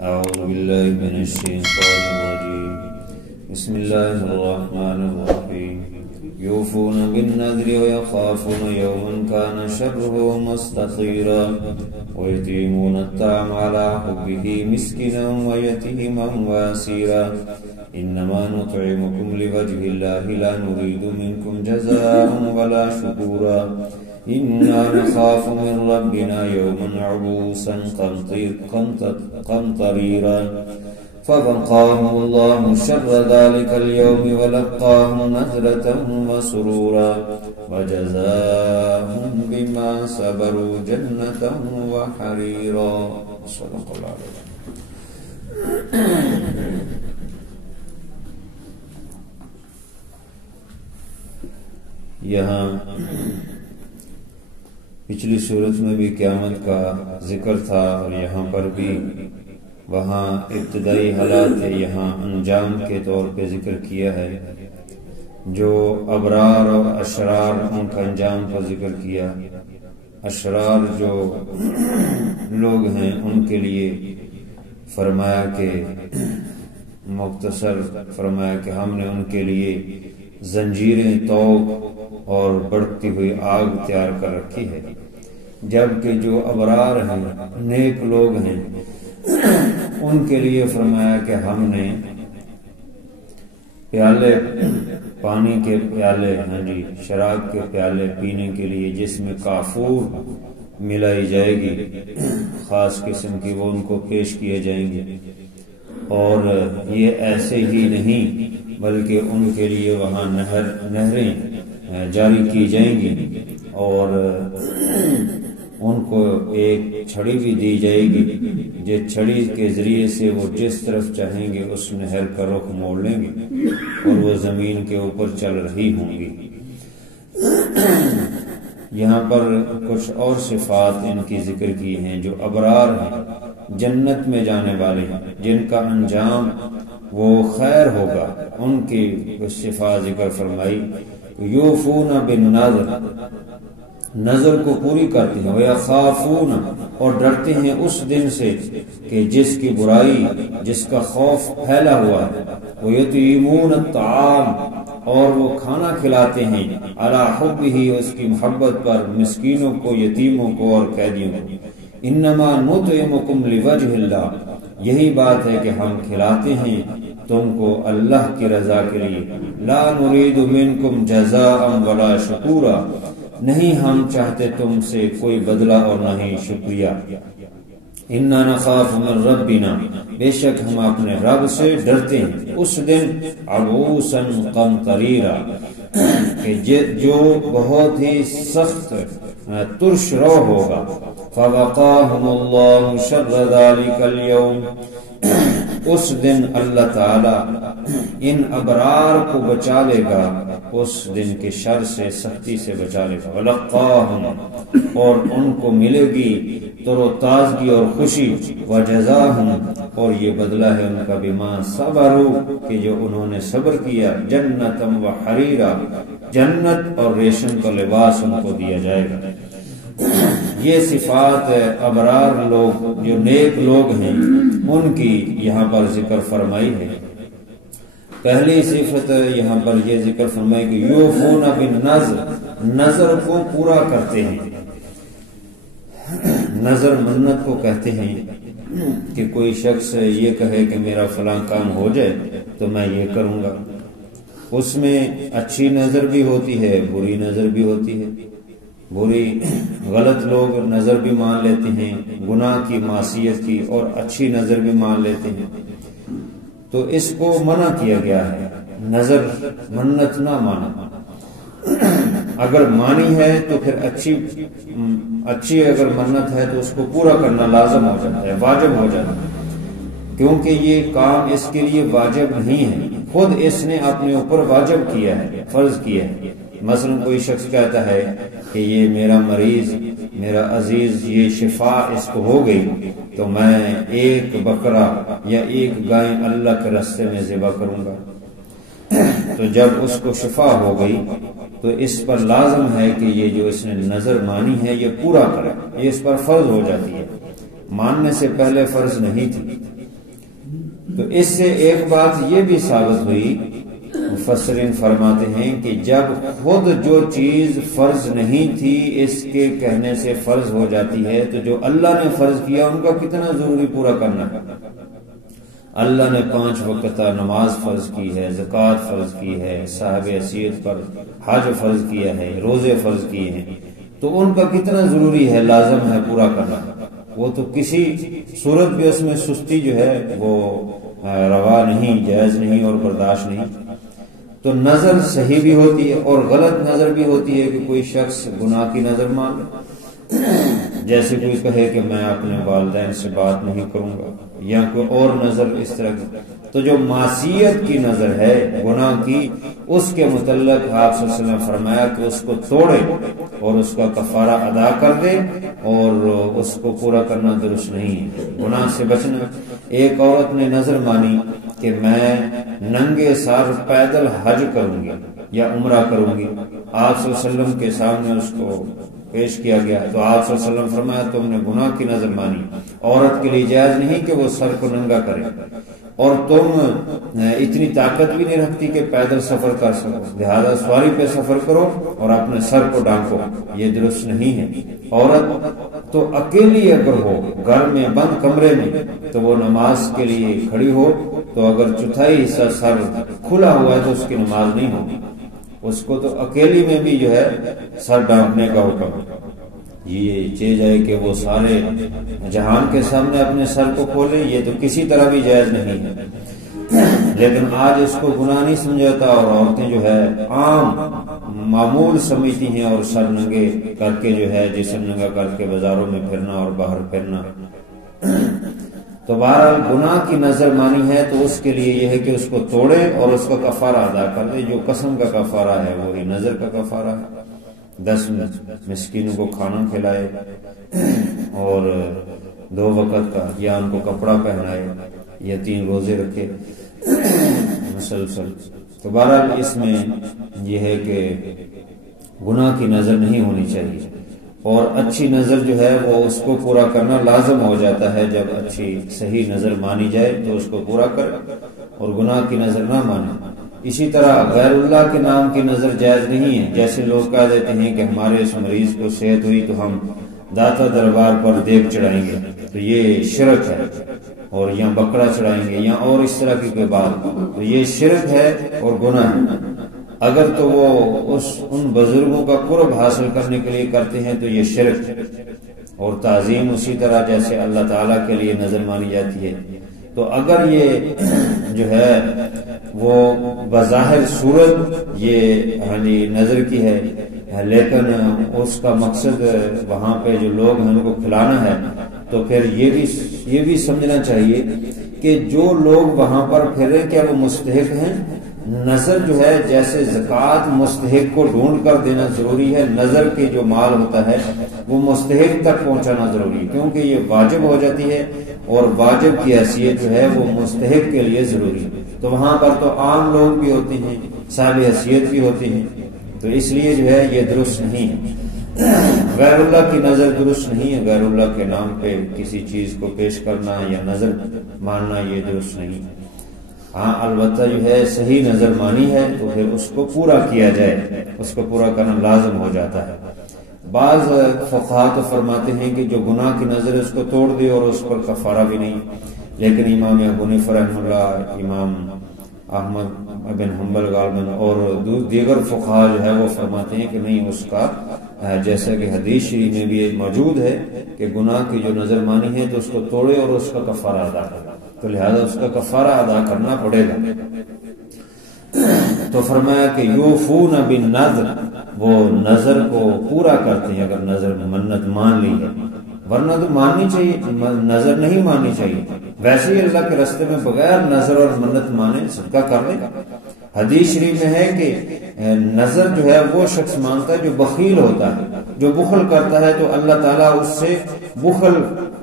أعوذ بالله من الشيطان الرجيم بسم الله الرحمن الرحيم يوفون بالنذر ويخافون يوما كان شره مستطيرا ويطعمون الطعام على حبه مسكينا ويتيما واسيرا إنما نطعمكم لوجه الله لا نريد منكم جزاء ولا شكورا إنا نخاف من ربنا يوما عبوسا قمطريرا فوقاهم الله شر ذلك اليوم ولقاهم نضرة وسرورا وجزاهم بما صبروا جنة وحريرا صدق الله العظيم. یہاں پچھلی صورت میں بھی قیامت کا ذکر تھا اور یہاں پر بھی وہاں ابتدائی حالات ہے، یہاں انجام کے طور پہ ذکر کیا ہے. جو ابرار اور اشرار ان کا انجام کا ذکر کیا. اشرار جو لوگ ہیں ان کے لیے فرمایا کہ مختصر فرمایا کہ ہم نے ان کے لیے زنجیریں توق اور بڑھتی ہوئی آگ تیار کر رکھی ہے، جبکہ جو ابرار ہیں نیک لوگ ہیں ان کے لیے فرمایا کہ ہم نے پیالے پانی کے پیالے شراب کے پیالے پینے کے لیے جس میں کافور ملائی جائے گی خاص قسم کی، وہ ان کو پیش کیے جائیں گے. اور یہ ایسے ہی نہیں بلکہ ان کے لیے وہاں نہریں جاری کی جائیں گی اور ان کو ایک چھڑی بھی دی جائے گی جس چھڑی کے ذریعے سے وہ جس طرف چاہیں گے اس نہر کا رخ موڑ لیں گے اور وہ زمین کے اوپر چل رہی ہوں گی. یہاں پر کچھ اور صفات ان کی ذکر کی ہیں. جو ابرار ہیں جنت میں جانے والے ہیں جن کا انجام وہ خیر ہوگا، ان کی صفات ذکر فرمائی. یوفون بالنذر، نظر کو پوری کرتے ہیں. ویخافون، اور ڈرتے ہیں اس دن سے کہ جس کی برائی جس کا خوف پھیلا ہوا ہے. ویطعمون الطعام، اور وہ کھانا کھلاتے ہیں علی حبہ، اس کی محبت پر، مسکینوں کو، یتیموں کو اور قیدیوں کو. انما نطعمکم لوجہ اللہ، یہی بات ہے کہ ہم کھلاتے ہیں تم کو اللہ کی رضا کے لیے. لا نرید منکم جزاء ولا شکورا، نہیں ہم چاہتے تم سے کوئی بدلہ اور نہ ہی شکریہ. انا نخاف من ربنا، بے شک ہم اپنے رب سے ڈرتے ہیں اس دن عبوسا قمطریرا، کہ جو بہت ہی سخت ترش رو ہوگا. فوقاهم اللہ شر ذلک اليوم، اس دن اللہ تعالی ان ابرار کو بچا لے گا اس دن کے شر سے، سختی سے بچا لے گا. ولقاهم، اور ان کو ملے گی تر و تازگی اور خوشی. وجزاهم، اور یہ بدلہ ہے ان کا بما صبروا، کہ جو انہوں نے صبر کیا. جنتا وحریرا، جنت اور ریشم کا لباس ان کو دیا جائے گا. یہ صفات ابرار لوگ جو نیک لوگ ہیں ان کی یہاں پر ذکر فرمائی ہے. پہلی صفت یہاں پر یہ ذکر فرمائی کہ یوفون بالنذر، نظر کو پورا کرتے ہیں. نظر منت کو کہتے ہیں کہ کوئی شخص یہ کہے کہ میرا فلاں کام ہو جائے تو میں یہ کروں گا. اس میں اچھی نظر بھی ہوتی ہے، بری نظر بھی ہوتی ہے. بری غلط لوگ نظر بھی مان لیتے ہیں گناہ کی، معصیت کی، اور اچھی نظر بھی مان لیتے ہیں. تو اس کو منع کیا گیا ہے، نظر منت نہ مانا. اگر مانی ہے تو پھر اچھی اگر منت ہے تو اس کو پورا کرنا لازم ہو جاتا ہے، واجب ہو جاتا ہے، کیونکہ یہ کام اس کے لیے واجب نہیں ہے، خود اس نے اپنے اوپر واجب کیا ہے، فرض کیا ہے. مثلا کوئی شخص کہتا ہے کہ یہ میرا مریض، میرا عزیز، یہ شفا اس کو ہو گئی تو میں ایک بکرا یا ایک گائے اللہ کے راستے میں ذبح کروں گا. تو جب اس کو شفا ہو گئی تو اس پر لازم ہے کہ یہ جو اس نے نظر مانی ہے یہ پورا کرے، یہ اس پر فرض ہو جاتی ہے. ماننے سے پہلے فرض نہیں تھی. تو اس سے ایک بات یہ بھی ثابت ہوئی، مفسرین فرماتے ہیں کہ جب خود جو چیز فرض نہیں تھی اس کے کہنے سے فرض ہو جاتی ہے، تو جو اللہ نے فرض کیا ان کا کتنا ضروری پورا کرنا ہے۔ اللہ نے 5 وقت نماز فرض کی ہے، زکوٰۃ فرض کی ہے، صاحب حیثیت پر حج فرض کیا ہے، روزے فرض کیے ہیں، تو ان کا کتنا ضروری ہے، لازم ہے پورا کرنا۔ وہ تو کسی صورت بھی اس میں سستی جو ہے وہ روا نہیں، جائز نہیں اور برداشت نہیں۔ تو نظر صحیح بھی ہوتی ہے اور غلط نظر بھی ہوتی ہے کہ کوئی شخص گناہ کی نظر مان لے، جیسے کوئی کہے کہ میں اپنے والدین سے بات نہیں کروں گا، یا کوئی اور نظر اس طرح کی۔ تو جو معصیت کی نظر ہے گناہ کی، اس کے متعلق آپ صلی اللہ علیہ وسلم فرمایا کہ اس کو توڑے اور اس کا کفارہ ادا کر دے، اور اس کو پورا کرنا درست نہیں ہے۔ گناہ سے بچنا، ایک عورت نے نظر مانی کہ میں ننگے سر پیدل حج کروں گی یا عمرہ کروں گی، آپ صلی اللہ علیہ وسلم کے سامنے اس کو پیش کیا گیا، تو آپ صلی اللہ علیہ وسلم فرمایا تم نے گناہ کی نظر مانی۔ عورت کے لیے جائز نہیں کہ وہ سر کو ننگا کرے، اور تم اتنی طاقت بھی نہیں رکھتی کہ پیدل سفر کر سکو، لہذا سواری پہ سفر کرو اور اپنے سر کو ڈھانکو، یہ درست نہیں ہے۔ عورت تو اکیلی اگر ہو گھر میں بند کمرے میں، تو وہ نماز کے لیے کھڑی ہو تو اگر چوتھائی حصہ سر کھلا ہوا ہے تو اس کی نماز نہیں ہوگی، اس کو تو اکیلی میں بھی جو ہے سر ڈھانکنے کا حکم۔ یہ چیز ہے کہ وہ سارے جہان کے سامنے اپنے سر کو کھولے، یہ تو کسی طرح بھی جائز نہیں ہے۔ لیکن آج اس کو گناہ نہیں سمجھاتا، اور عورتیں جو ہے عام معمول سمجھتی ہیں اور سر ننگے کر کے جو ہے جسم ننگا کر کے بازاروں میں پھرنا اور باہر پھرنا۔ تو بہرحال گناہ کی نظر مانی ہے تو اس کے لیے یہ ہے کہ اس کو توڑے اور اس کا کفارہ ادا کر دے۔ جو قسم کا کفارہ ہے وہی نظر کا کفارہ ہے، 10 مسکینوں کو کھانا کھلائے اور 2 وقت کا، یا ان کو کپڑا پہنائے، یا 3 روزے رکھے مسلسل۔ تو بہرحال اس میں یہ ہے کہ گناہ کی نظر نہیں ہونی چاہیے، اور اچھی نظر جو ہے وہ اس کو پورا کرنا لازم ہو جاتا ہے۔ جب اچھی صحیح نظر مانی جائے تو اس کو پورا کرے اور گناہ کی نظر نہ مانے۔ اسی طرح غیر اللہ کے نام کی نظر جائز نہیں ہے، جیسے لوگ کہہ دیتے ہیں کہ ہمارے اس مریض کو صحت ہوئی تو ہم داتا دربار پر دیگ چڑھائیں گے، تو یہ شرک ہے، اور یا بکرا چڑھائیں گے یا اور اس طرح کی کوئی بات، تو یہ شرک ہے اور گناہ ہے۔ اگر تو وہ ان بزرگوں کا قرب حاصل کرنے کے لیے کرتے ہیں تو یہ شرک ہے، اور تعظیم اسی طرح جیسے اللہ تعالیٰ کے لیے نظر مانی جاتی ہے۔ تو اگر یہ جو ہے وہ بظاہر صورت یہ نظر کی ہے، لیکن اس کا مقصد وہاں پہ جو لوگ ہیں ان کو کھلانا ہے، تو پھر یہ بھی سمجھنا چاہیے کہ جو لوگ وہاں پر پھرے کیا وہ مستحق ہیں۔ نظر جو ہے جیسے زکوٰۃ مستحق کو ڈھونڈ کر دینا ضروری ہے، نظر کے جو مال ہوتا ہے وہ مستحق تک پہنچانا ضروری ہے، کیونکہ یہ واجب ہو جاتی ہے، اور واجب کی حیثیت جو ہے وہ مستحق کے لیے ضروری ہے۔ تو وہاں پر تو عام لوگ بھی ہوتے ہیں، صاحب حیثیت بھی ہوتے ہیں، تو اس لیے جو ہے یہ درست نہیں ہے۔ غیر اللہ کی نظر درست نہیں ہے، غیر اللہ کے نام پہ کسی چیز کو پیش کرنا یا نظر ماننا یہ درست نہیں ہے۔ ہاں البتہ جو ہے صحیح نظر مانی ہے تو پھر اس کو پورا کیا جائے، اس کو پورا کرنا لازم ہو جاتا ہے۔ بعض فقہا تو فرماتے ہیں کہ جو گناہ کی نظر اس کو توڑ دے اور اس پر کفارہ بھی نہیں، لیکن امام ابو حنیفہ رحمہ اللہ، امام احمد بن حنبل غالباً اور دیگر فقہا جو ہے وہ فرماتے ہیں کہ نہیں، اس کا جیسا کہ حدیث شریف میں بھی موجود ہے کہ گناہ کی جو نظر مانی ہے تو اس کو توڑے اور اس کا کفارہ ادا کرے، تو لہذا اس کا کفارہ ادا کرنا پڑے گا۔ تو فرمایا کہ یوفون بالنذر، وہ نظر کو پورا کرتے ہیں اگر نظر منت مان لی ہے، ورنہ تو ماننی چاہیے، نظر نہیں ماننی چاہیے۔ ویسے ہی اللہ کے راستے میں بغیر نظر اور منت مانے صدقہ کر لیں۔ حدیث شریف میں ہے کہ نظر جو ہے وہ شخص مانتا ہے جو بخیل ہوتا ہے، جو بخل کرتا ہے تو اللہ تعالیٰ اس سے بخل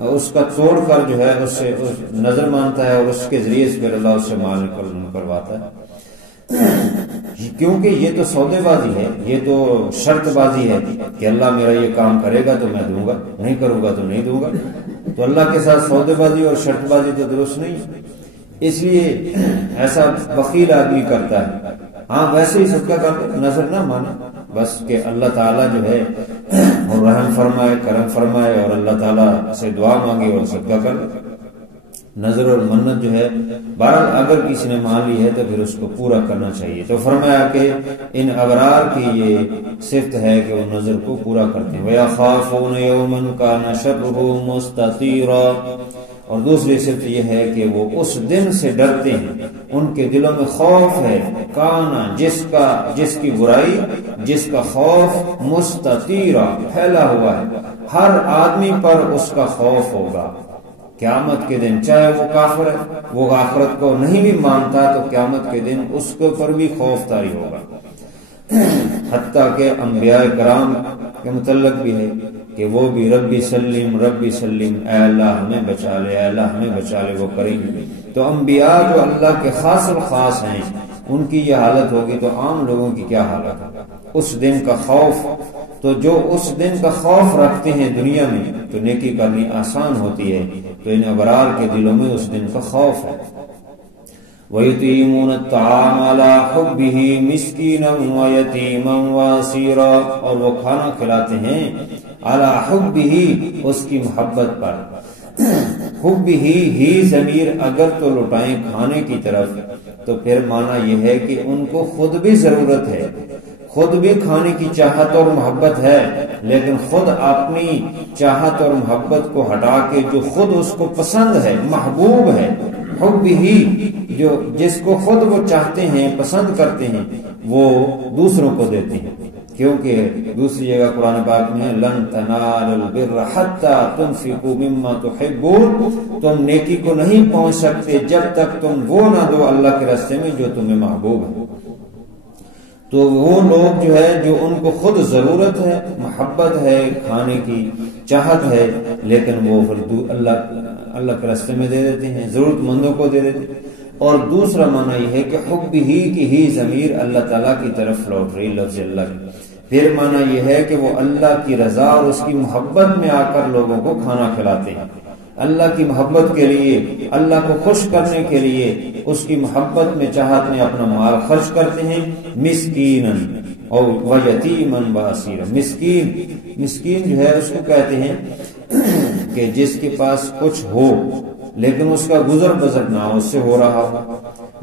اس کا توڑ کر جو ہے اس سے نظر مانتا ہے، اور اس کے ذریعے سے پھر اللہ اس سے مال کرواتا ہے، کیونکہ یہ تو سودے بازی ہے، یہ تو شرط بازی ہے کہ اللہ میرا یہ کام کرے گا تو میں دوں گا، نہیں کروں گا تو نہیں دوں گا۔ تو اللہ کے ساتھ سودے بازی اور شرط بازی تو درست نہیں ہے۔ اس لیے ایسا بخیل آدمی کرتا ہے، ہاں ویسے ہی صدقہ کر، نظر نہ مانے، بس کہ اللہ تعالیٰ جو ہے اور رحم فرمائے، کرم فرمائے، اور اللہ تعالیٰ سے دعا مانگے اور صدقہ کر۔ نظر اور منت جو ہے بہرحال اگر کسی نے مان لی ہے تو پھر اس کو پورا کرنا چاہیے۔ تو فرمایا کہ ان ابرار کی یہ صفت ہے کہ وہ نظر کو پورا کرتے ہیں۔ وَيَخَافُونَ يَوْمًا كَانَ شَرُّهُ مُسْتَطِيرًا، اور دوسری صفت یہ ہے کہ وہ اس دن سے ڈرتے ہیں، ان کے دلوں میں خوف ہے، کانا جس کی برائی، جس کا خوف مستطیرا پھیلا ہوا ہے، ہر آدمی پر اس کا خوف ہوگا قیامت کے دن، چاہے وہ کافر ہے، وہ آخرت کو نہیں بھی مانتا تو قیامت کے دن اس کے اوپر بھی خوف طاری ہوگا۔ حتیٰ کہ انبیاء کرام کے متعلق بھی ہے کہ وہ بھی ربی سلم اے اللہ ہمیں بچا لے، اے اللہ ہمیں بچا لے، وہ کریں گے۔ تو انبیاء جو اللہ کے خاص الخاص ہیں ان کی یہ حالت ہوگی تو عام لوگوں کی کیا حالت ہے؟ اس دن کا خوف، تو جو اس دن کا خوف رکھتے ہیں دنیا میں تو نیکی کرنی آسان ہوتی ہے، تو ان ابرار کے دلوں میں اس دن کا خوف ہے۔ وَيُطْعِمُونَ الطَّعَامَ عَلَىٰ حُبِّهِ مِسْكِينًا وَيَتِيمًا وَأَسِيرًا، اور وہ کھانا کھلاتے ہیں عَلَىٰ حُبِّهِ، اس کی محبت پر۔ حُبِّهِ ہی ضمیر اگر تو لوٹائیں کھانے کی طرف تو پھر معنی یہ ہے کہ ان کو خود بھی ضرورت ہے، خود بھی کھانے کی چاہت اور محبت ہے، لیکن خود اپنی چاہت اور محبت کو ہٹا کے جو خود اس کو پسند ہے، محبوب ہے، حب ہی جو جس کو خود وہ چاہتے ہیں، پسند کرتے ہیں، وہ دوسروں کو دیتے ہیں۔ کیونکہ دوسری جگہ قرآن پاک میں لن تنالوا البر حتی تنفقوا مما تحبون، تم نیکی کو نہیں پہنچ سکتے جب تک تم وہ نہ دو اللہ کے راستے میں جو تمہیں محبوب ہے۔ تو وہ لوگ جو ہے جو ان کو خود ضرورت ہے، محبت ہے، کھانے کی چاہت ہے، لیکن وہ پھر اللہ کے راستے میں دے دیتے ہیں، ضرورت مندوں کو دے دیتے ہیں۔ اور دوسرا معنی یہ ہے کہ حب ہی کی ہی ضمیر اللہ تعالیٰ کی طرف لوٹ رہی، لفظ اللہ کی۔ پھر معنی یہ ہے کہ وہ اللہ کی رضا اور اس کی محبت میں آ کر لوگوں کو کھانا کھلاتے ہیں، اللہ کی محبت کے لیے، اللہ کو خوش کرنے کے لیے، اس کی محبت میں چاہت میں اپنا مال خرچ کرتے ہیں۔ مسکیناً اور ویتیماً واسیرا، مسکین جو ہے اس کو کہتے ہیں کہ جس کے پاس کچھ ہو لیکن اس کا گزر بسر نہ ہو، اس سے ہو رہا ہو۔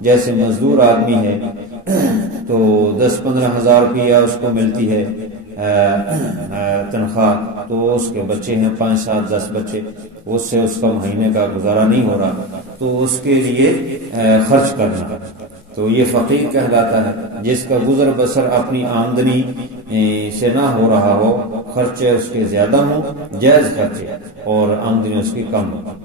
جیسے مزدور آدمی ہے تو 10-15 ہزار روپیہ اس کو ملتی ہے تنخواہ، تو اس کے بچے ہیں 5-7-10 بچے، اس سے اس کا مہینے کا گزارا نہیں ہو رہا، تو اس کے لیے خرچ کرنا، تو یہ فقیر کہلاتا ہے۔ جس کا گزر بسر اپنی آمدنی سے نہ ہو رہا ہو، خرچے اس کے زیادہ ہوں، جائز خرچے، اور آمدنی اس کی کم ہو۔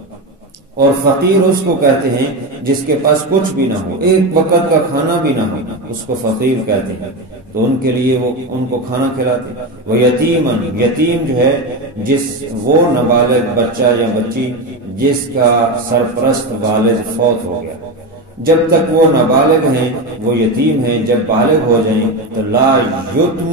اور فقیر اس کو کہتے ہیں جس کے پاس کچھ بھی نہ ہو، ایک وقت کا کھانا بھی نہ ہو، اس کو فقیر کہتے ہیں، تو ان کے لیے وہ ان کو کھانا کھلاتے ہیں۔ وہ یتیم جو ہے وہ نابالغ بچہ یا بچی جس کا سرپرست والد فوت ہو گیا، جب تک وہ نابالغ ہیں وہ یتیم ہیں، جب بالغ ہو جائیں تو لا یتم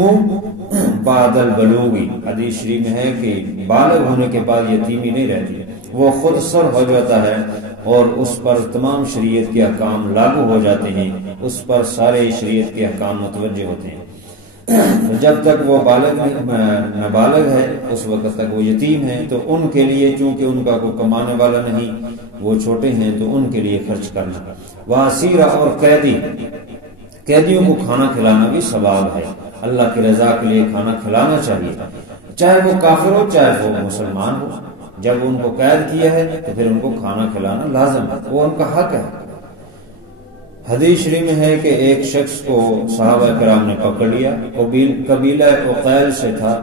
بعد البلوغ، حدیث شریف میں ہے کہ بالغ ہونے کے بعد یتیمی نہیں رہتی، وہ خود سر ہو جاتا ہے اور اس پر تمام شریعت کے احکام لاگو ہو جاتے ہیں، اس پر سارے شریعت کے احکام متوجہ ہوتے ہیں۔ جب تک وہ نابالغ ہے اس وقت تک وہ یتیم ہیں، تو ان کے لیے چونکہ ان کا کوئی کمانے والا نہیں، وہ چھوٹے ہیں، تو ان کے لیے خرچ کرنا۔ واسیرہ اور قیدیوں کو کھانا کھلانا بھی ثواب ہے، اللہ کی رضا کے لیے کھانا کھلانا چاہیے، چاہے وہ کافر ہو چاہے وہ مسلمان ہو۔ جب ان کو قید کیا ہے تو پھر ان کو کھانا کھلانا لازم ہے، وہ ان کا حق ہے۔ حدیث شریف میں ہے کہ ایک شخص کو صحابہ کرام نے پکڑ لیا، قبیلہ عقیل سے تھا،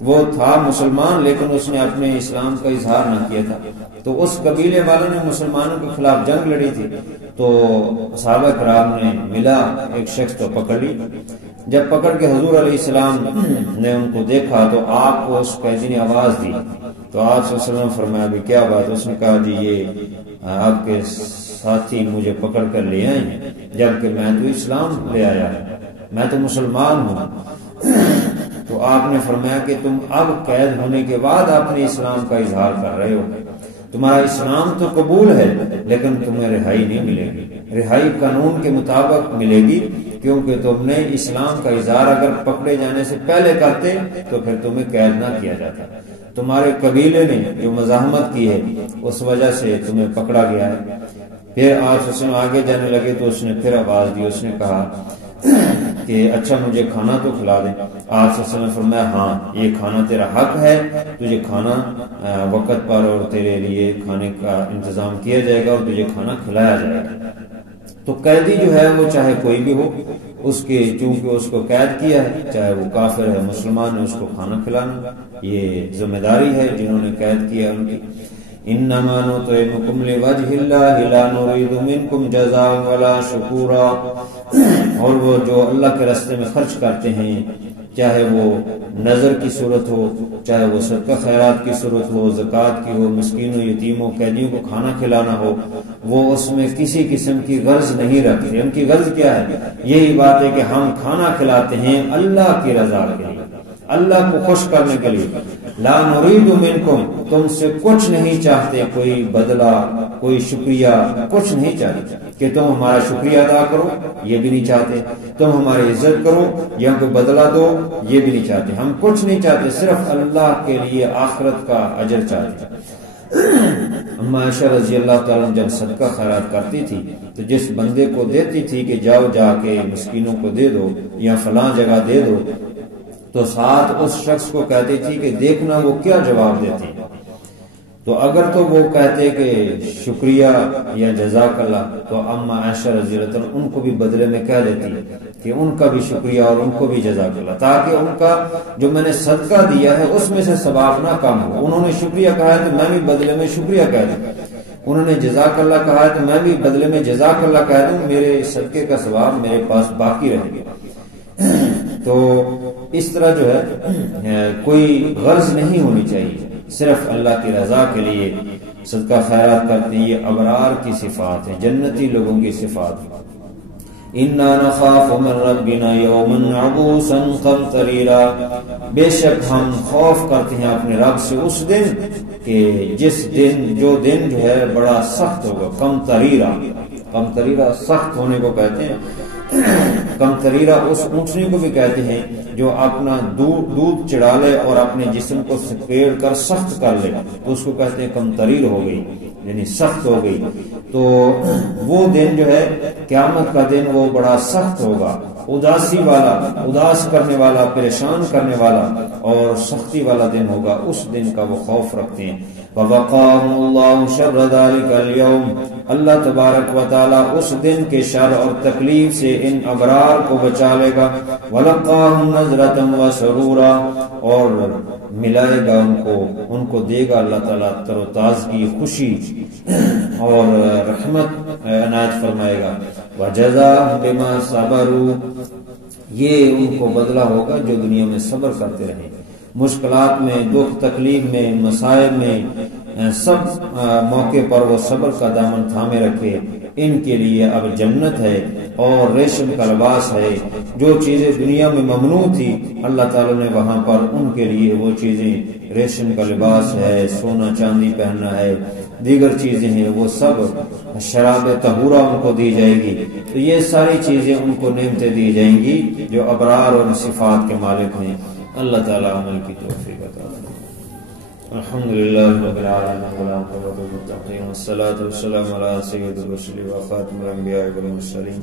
وہ تھا مسلمان لیکن اس نے اپنے اسلام کا اظہار نہ کیا تھا، تو اس قبیلے والوں نے مسلمانوں کے خلاف جنگ لڑی تھی، تو صحابہ کرام نے ملا ایک شخص کو پکڑ لی۔ جب پکڑ کے حضور علیہ السلام نے ان کو دیکھا تو آپ کو اس قیدی نے آواز دی، تو آپ صلی اللہ علیہ وسلم فرمایا بھی کیا بات؟ اس نے کہا جی یہ آپ کے ساتھی مجھے پکڑ کر لے آئے ہیں، جبکہ میں تو اسلام لے آیا ہے، میں تو مسلمان ہوں۔ تو آپ نے فرمایا کہ تم اب قید ہونے کے بعد اپنے اسلام کا اظہار کر رہے ہو، تمہارا اسلام تو قبول ہے لیکن تمہیں رہائی نہیں ملے گی، رہائی قانون کے مطابق ملے گی، کیونکہ تم نے اسلام کا اظہار اگر پکڑے جانے سے پہلے کرتے تو پھر تمہیں قید نہ کیا جاتا، تمہارے قبیلے نے جو مزاحمت کی ہے اس وجہ سے تمہیں پکڑا گیا ہے۔ پھر آج آگے جانے لگے تو اس نے پھر آواز دی، اس نے کہا کہ اچھا مجھے کھانا تو کھلا دیں۔ آج نے فرمایا ہاں یہ کھانا تیرا حق ہے، تجھے کھانا وقت پر اور تیرے لیے کھانے کا انتظام کیا جائے گا اور تجھے کھانا کھلایا جائے گا۔ تو قیدی جو ہے وہ چاہے کوئی بھی ہو، اس کے چونکہ اس کو قید کیا ہے، چاہے وہ کافر ہے مسلمان ہے، اس کو کھانا کھلانا یہ ذمہ داری ہے جنہوں نے قید کیا ان کی۔ انما نطعمکم لوجہ اللہ لا نرید منکم جزاء ولا شکورا، اور وہ جو اللہ کے راستے میں خرچ کرتے ہیں، چاہے وہ نظر کی صورت ہو، چاہے وہ صدقہ خیرات کی صورت ہو، زکوٰۃ کی ہو، مسکینوں یتیموں قیدیوں کو کھانا کھلانا ہو، وہ اس میں کسی قسم کی غرض نہیں رکھتے۔ ان کی غرض کیا ہے؟ یہی بات ہے کہ ہم کھانا کھلاتے ہیں اللہ کی رضا کے لیے، اللہ کو خوش کرنے کے لیے۔ لا نرید منکم، تم سے کچھ نہیں چاہتے، کوئی بدلہ، کوئی شکریہ، کچھ نہیں چاہتے کہ تم ہمارا شکریہ ادا کرو، یہ بھی نہیں چاہتے، تم ہماری عزت کرو یا کوئی بدلہ دو، یہ بھی نہیں چاہتے، ہم کچھ نہیں چاہتے، صرف اللہ کے لیے آخرت کا اجر چاہتے۔ اما عائشہ رضی اللہ تعالیٰ جب صدقہ خیرات کرتی تھی تو جس بندے کو دیتی تھی کہ جاؤ جا کے مسکینوں کو دے دو یا فلاں جگہ دے دو، تو ساتھ اس شخص کو کہتی تھی کہ دیکھنا وہ کیا جواب دیتی، تو اگر تو وہ کہتے کہ شکریہ یا جزاک اللہ، تو اما عائشہ رضی اللہ عنہ ان کو بھی بدلے میں کہہ دیتی کہ ان کا بھی شکریہ اور ان کو بھی جزاک اللہ، تاکہ ان کا جو میں نے صدقہ دیا ہے اس میں سے ثواب نہ کم ہو۔ انہوں نے شکریہ کہا ہے تو میں بھی بدلے میں شکریہ کہہ دوں، انہوں نے جزاک اللہ کہا ہے تو میں بھی بدلے میں جزاک اللہ کہہ دوں، میرے صدقے کا ثواب میرے پاس باقی رہے گا۔ تو اس طرح جو ہے کوئی غرض نہیں ہونی چاہیے، صرف اللہ کی رضا کے لیے صدقہ خیرات کرتے ہیں، یہ ابرار کی صفات ہے، جنتی لوگوں کی صفات ہے۔ اِنَّا نَخَافُ مِن رَّبِّنَا يَوْمًا عَبُوسًا قَمْطَرِيرًا، بے شک ہم خوف کرتے ہیں اپنے رب سے اس دن کہ جو دن جو ہے بڑا سخت ہوگا۔ قمطریرہ سخت ہونے کو کہتے ہیں، قمطریرہ اس اونٹنی کو بھی کہتے ہیں جو اپنا دودھ چڑھا لے اور اپنے جسم کو سپیڑ کر سخت کر لے، تو اس کو کہتے ہیں قمطریر ہو گئی، یعنی سخت ہو گئی۔ تو وہ دن جو ہے قیامت کا دن وہ بڑا سخت ہوگا، اداسی والا، اداس کرنے والا، پریشان کرنے والا اور سختی والا دن ہوگا، اس دن کا وہ خوف رکھتے ہیں۔ وَوَقَاهُمُ اللَّهُ شَرَّ ذَلِكَ الْيَوْمِ، اللہ تبارک و تعالی اس دن کے شر اور تکلیف سے ان ابرار کو بچا لے گا۔ وَلَقَّاهُمْ نَظْرَةً وَسُرُورًا، اور ملائے گا ان کو دے گا اللہ تعالیٰ تر و تازگی، خوشی اور رحمت عنایت فرمائے گا۔ وَجَزَاهُمْ بِمَا صَبَرُوا، یہ ان کو بدلہ ہوگا جو دنیا میں صبر کرتے رہے، مشکلات میں، دکھ تکلیف میں، مسائب میں، سب موقع پر وہ صبر کا دامن تھامے رکھے۔ ان کے لیے اب جنت ہے اور ریشم کا لباس ہے، جو چیزیں دنیا میں ممنوع تھی اللہ تعالیٰ نے وہاں پر ان کے لیے وہ چیزیں، ریشم کا لباس ہے، سونا چاندی پہننا ہے، دیگر چیزیں ہیں، وہ سب شراب طہورہ ان کو دی جائے گی۔ تو یہ ساری چیزیں ان کو نعمتیں دی جائیں گی جو ابرار اور صفات کے مالک ہیں۔ اللہ تعالیٰ عمل کی توفیق عطا فرمائے۔ الحمدللہ رب العالمین والعاقبۃ للمتقین والصلاۃ والسلام علی سید الرسل وخاتم الانبیاء والمرسلین۔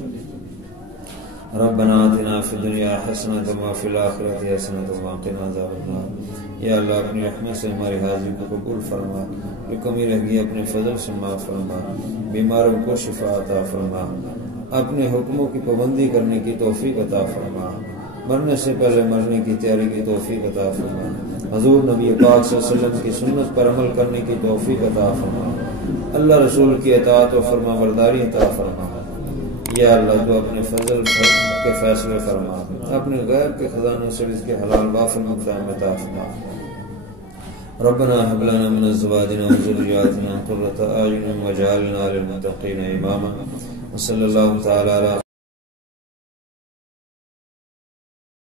ربنا آتنا فی الدنیا حسنۃ وفی الآخرۃ حسنۃ وقنا عذاب النار۔ یا اللہ اپنی رحمت سے ہماری حاضری کو قبول فرما، جو کمی رہ گئی اپنے فضل سے معاف فرما، بیماروں کو شفا عطا فرما، اپنے حکموں کی پابندی کرنے کی توفیق عطا فرما، مرنے سے پہلے مرنے کی تیاری کی توفیق عطا فرما، حضور نبی پاک صلی اللہ علیہ وسلم کی سنت پر عمل کرنے کی توفیق عطا فرما، اللہ رسول کی اطاعت و فرما برداری عطا فرما۔ یا اللہ تو اپنے فضل کے فیصلے فرما، اپنے غیب کے خزانوں سے اس کے حلال وافر مقدام عطا فرما۔ ربنا هب لنا من ازواجنا وذرياتنا قرة اعين واجعلنا للمتقين اماما۔ وصلی اللہ تعالی علی